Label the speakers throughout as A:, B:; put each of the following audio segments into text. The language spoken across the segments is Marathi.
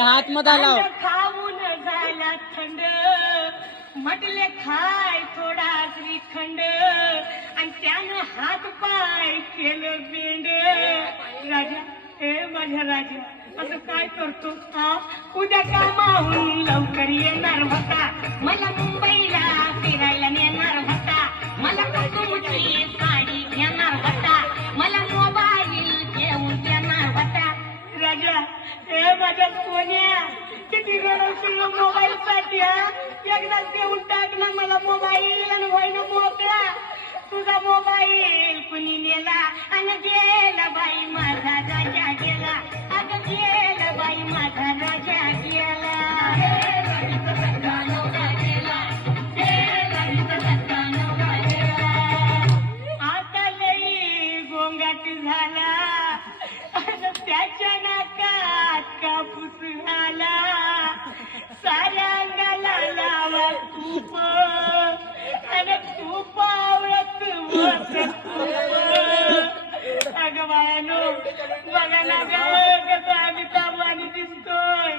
A: हात
B: मत खाऊन झाला थंड. म्हटले खाय थोडा श्रीखंड आणि त्यानं हात पाय केलं बेंड. राजा हे माझ्या राजा असं काय करतो? हा? उद्या कामाहून लवकर येणार होता. मला मुंबई माझ्या. हे माझ्या सोन्या किती रडवशील मोबाईल साठी हा? एकदा देऊन टाक ना मला मोबाईल आणि व्हायनं मोकळा. तुझा मोबाईल कुणी नेला आणि गेला बाई माझा राजा बघा ना ग कसं आम्ही ताबवानी दिसतोय.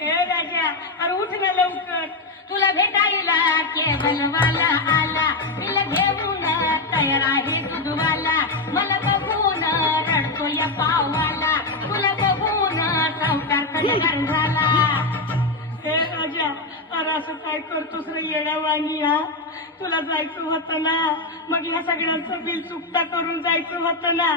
B: हे राजा अरे उठ ना लवकर. तुला भेटायला केवलवाला आला. तिला घेऊन तयार आहे दूधवाला. मला बघून रडतो या पावाला. तुला बघून सावकार कधीकार झाला अरे असं काय करतोस रे येड्यावानी हा तुला जायचं होतं ना मग ह्या सगळ्यांचं बिल चुकता करून जायचं होतं ना.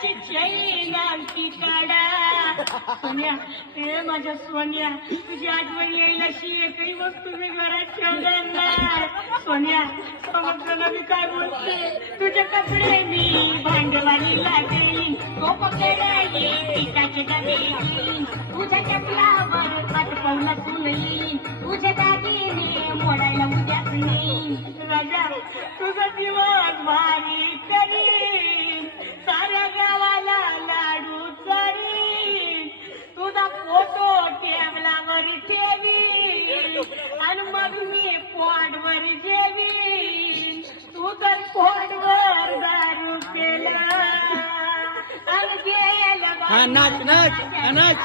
B: त्याची चैन अंगठी काढा. सोन्या हे माझ्या सोन्या तुझी आठवण येईल अशी एकही वस्तू मी घरात ठेवणार नाही. सोन्या समजलं ना मी काय बोलते? तुझे कपडे मी भांडवाली लागेल. तो पकडे पिठाचे डबे तुझ्या चपलावर हात पावला येईन तुझ्या दागिने मोडायला उद्याच नाही राजा तुझा दिवस भारी करी आणि मग मी पोटवर जेवीन तू तर पोटवर दारू केला आणि गेला
A: हा, नाच, नाच,